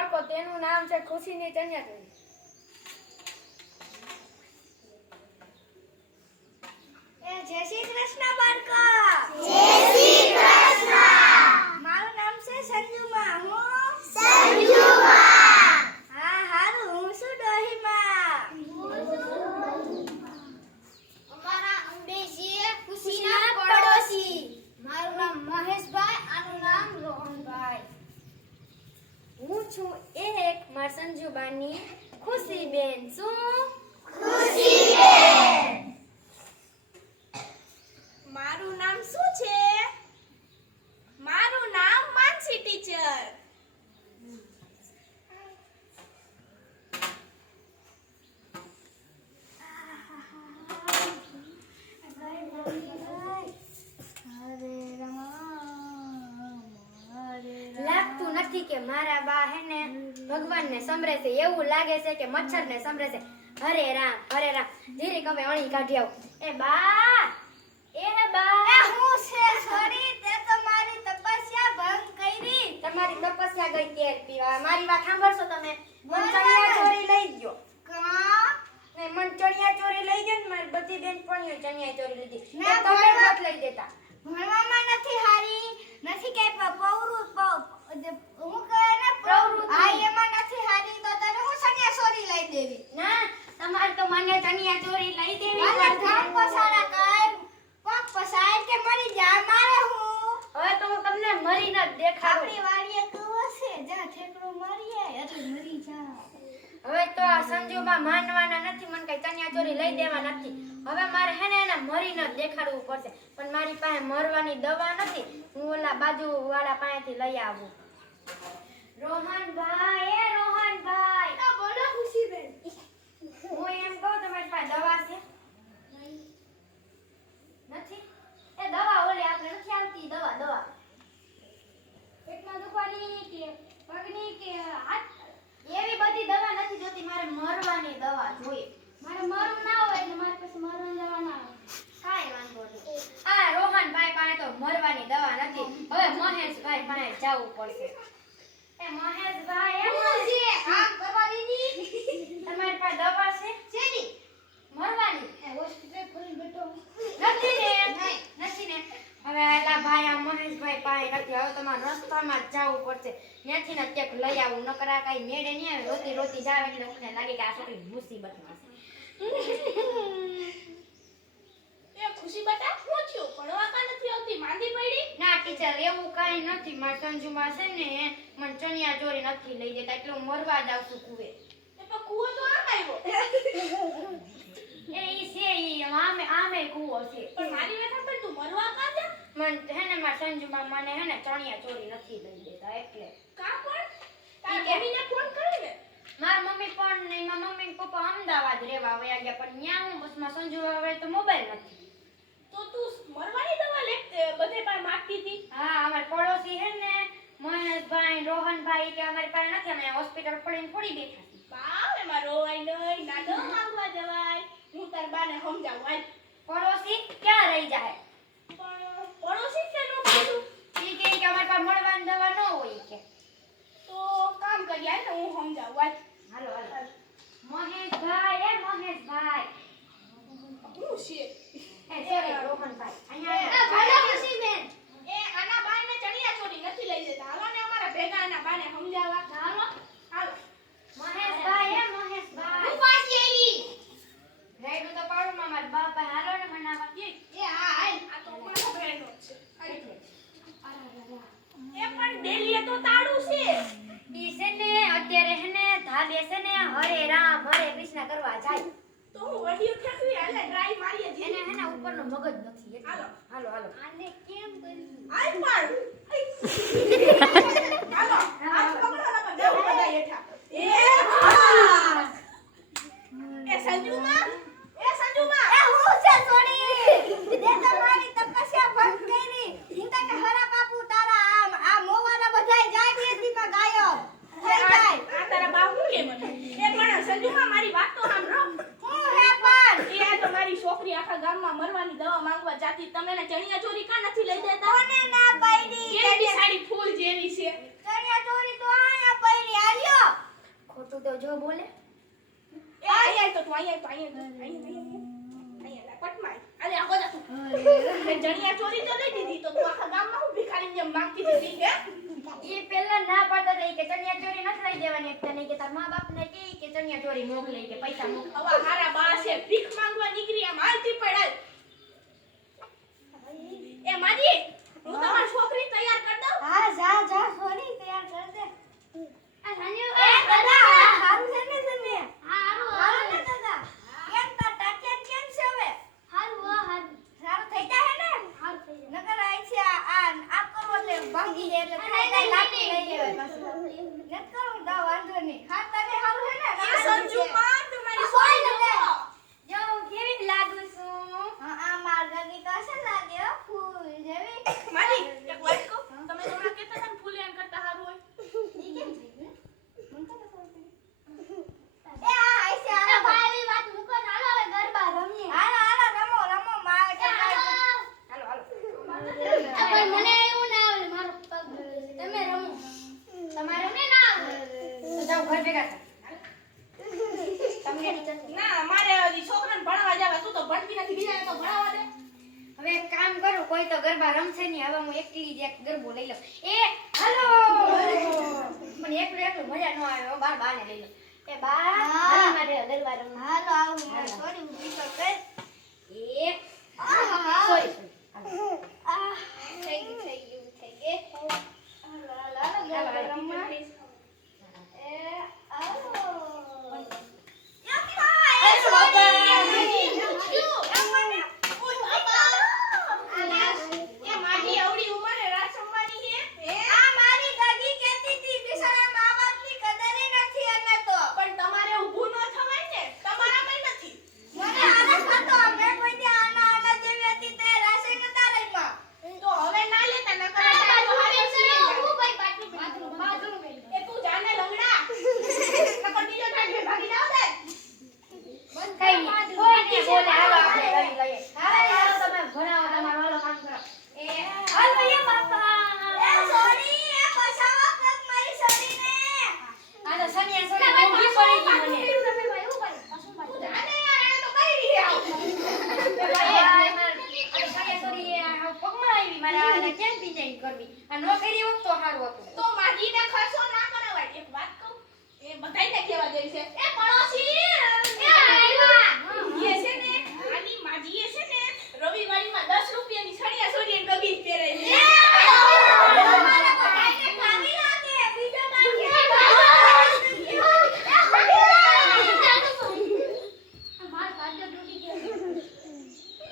બાળકો તેનું નામ છે ખુશીની ચણિયાચોળી એ જય શ્રી કૃષ્ણ બાળકો જય શ્રી કૃષ્ણ મારું નામ છે સંજુમા હું સંજુમા હા હારું હું છું ડોહીમાં અમારા અંબે છે ખુશીના પડોશી મારું નામ મહેશભાઈ આનું નામ રોહનભાઈ હું છું એક માર સંજુબાની ખુશીબેન શું મારું નામ શું છે મારું નામ માનસી ટીચર લાગતું નથી કે મારા બા હે ને ભગવાનને સમરે છે એવું લાગે છે કે મચ્છરને સમરે છે. હરે રામ હરે રામ. ધીરે કમે અણી કાઢી આવ. એ બા એ બા. એ હું છે સોરી તે તો મારી તપસ્યા ભંગ કરી. તમારી તપસ્યા ગઈ તેલ પીવા. મારી વાત સાંભળશો તમે? મન ચણિયા ચોરી લઈ ગયો. કા? ને મન ચણિયા ચોરી લઈ ગયો ને મારી બધી બેનપણીઓ ચણિયા ચોરી લીધી. તમે મત લઈ દેતા. ભણવામાં નથી હારી. નથી કે પૌરુ હું કહે ને પ્રવૃત્તિ. હા એમાં નથી હારી તો તને હું સન્યા સોરી લઈ દેવી ના તમારે તો મને ચણિયા ચોરી લઈ દેવી મારે પડશે. ઘર પસારા કર પગ પસાર કે મરી જા મારે હું હવે તો હું તમને મરીને જ દેખાડું આપણી વાડીએ કૂવો છે જ્યાં ઠેકડું મારીએ એટલે મરી જા હવે તો આ સંજુમાં માનવાના નથી. મને કઈ ચણિયા ચોરી લઈ દેવા નથી. હવે મારે હે ને એને મરીને દેખાડવું પડશે. પણ મારી પાસે મરવાની દવા નથી. હું ઓલા બાજુ વાળા પાસેથી લઈ આવું. રોહનભાઈ એ રોહનભાઈ. તો બોલો ખુશીબેન. હું એમ કહું તમારી પાસે દવા છે? નથી? એ દવા ઓલી આપણે નથી આવતી. દવા દવા. પેટમાં દુખવાની કે? પગની કે હાથ એવી બધી દવા નથી જોતી, મારે મરવાની દવા જોઈએ. મારે મરવું ના હોય એટલે મારે પછી મરવાની દવા ના હોય. કાંઈ વાંધો નહીં. આ રોહનભાઈ પાસે તો મરવાની દવા નથી. હવે મહેશભાઈ પાસે જવું પડશે એ મહેશભાઈ એમ છે આમ કરવાની ની તમારી પાસે દવા છે શેની મરવાની એ હોસ્પિટલ ખોલી બેઠો નથી ને નથી ને હવે એલા ભાઈ આ મહેશભાઈ પાસે નથી હવે તમારે રસ્તામાં જ જવું પડશે ત્યાંથી ને ક્યાંક લઈ આવું આ કાંઈ મેળે નહીં આવે. રોતી રોતી જાવ એટલે મને લાગે કે આ છોકરી મુસીબતમાં છે. એ ખુશી બટા શું થયું? ભણવા કા નથી આવતી? માંદી પડી? ના ટીચર એવું કાંઈ નથી. મારા સંજુમાં છે ને મને ચણિયા ચોરી નથી લઈ જતા. એટલે હું મરવા જ આવશું કુવે. પણ કૂવો તો આમ આવ્યો. એ ઈ છે ઈ આમે આમે કૂવો છે. પણ મારી વેઠા પર તું મરવા કા જા મન હે ને મારા સંજુમાં મને હે ને ચણિયા ચોરી નથી લઈ દેતા એટલે. કા પણ? તાર મમ્મીને ફોન કરી ને. મારા મમ્મી પણ ને મારા મમ્મી પપ્પા અમદાવાદ રહેવા વયા ગયા પણ ન્યા હું બસમાં સંજુ આવે તો મોબાઈલ નથી. તો તું મરવાની દવા લે બધે પાસે માંગતી હતી? હા અમાર પડોશી હે ને મહેશભાઈ રોહનભાઈ કે અમારી પાસે નથી અમે હોસ્પિટલ પડીને થોડી બેઠા બાવ એમાં રોવાય નહીં ના દવા માંગવા જવાય. હું તાર બાને સમજાવું આય પડોશી ક્યાં રહી જાય? પડોશી છે નો કીધું ઈ કે કે અમાર પાસે મળવાનું દવા ન હોય કે. તો કામ કરી આય ને હું સમજાવું આય હાલો હાલો. મહેશભાઈ એ મહેશભાઈ. હું છે? એ સોરી રોહનભાઈ. અહીંયા એ ખુશીબેન એ. આના બાને ચણિયા ચોરી નથી લઈ જતા. હાલો ને અમારા ભેગા આના બાને સમજાવવા. હાલો હાલો મહેશભાઈ એ મહેશભાઈ હું પાછી આવી રાઈડું તો પાડું માં મારા બાપા હાલો ને મનાવા એ એ હા હાલ આ તો મારો બહેનો છે એટલે એ પણ ડેલીએ તો તાળું છે ઈ છે ને અત્યારે હે ને છે ને હરે રામ હરે કૃષ્ણ કરવા જાય. તો હું વડીયો ખેંચી હાલે ડ્રાઈ મારીએ એને એના ઉપરનો મગજ નથી હાલો. હાલો હાલો. આને કેમ કરી આય પણ હાલો. હાથ પકડો ને બધા હેઠા. એ હા. મરવાની દવા માંગવા જાતી તમે ને ચોરી કા નથી લઈ ફૂલ જેવી છે તો બોલે એ આયા તો તું આયા તો ચોરી તો લઈ દીધી તો તું આખા ગામમાં હું ભિખારી જેમ માંગતી હતી કે નીકળી એમ હાલતી પડાય. એ માજી હું તમારી છોકરી તૈયાર કર દઉં? હા જા જા સોની તૈયાર કર દે. આ સાનિયો એ બધા હારું છે ને ભણતી નથી બીજાને તો ભણાવવા દે. હવે એક કામ કરું કોઈ તો ગરબા રમશે નહીં. હવે હું એકલી જ એક ગરબો લઈ લઉં. એ હલો! મને એકલું એકલું મજા ન આવે બાર બાને લઈ લઉં એ બા મારે ગરબા રમવા. હાલો આવું. સોરી નહીં કરવી. આ ન કરી હોત તો સારું હતું. તો માગીને ખર્ચો ના કરાવાય એક વાત કહું એ બધાયને કહેવા ગઈ છે એ પડોશી એ આવ્યા એ છે ને આની માજીએ છે ને રવિવારીમાં